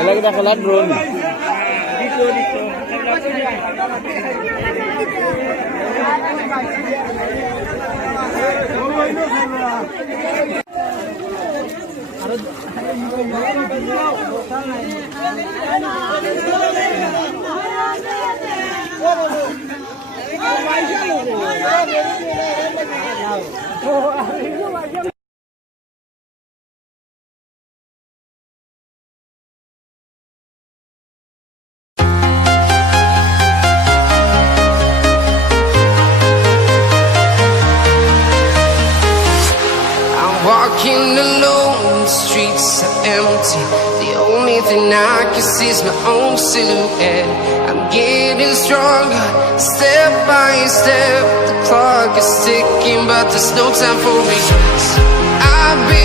Kalau kita ke drone. Dito. Walking alone, the streets are empty. The only thing I can see is my own silhouette. I'm getting stronger, step by step. The clock is ticking, but there's no time for regrets. I've been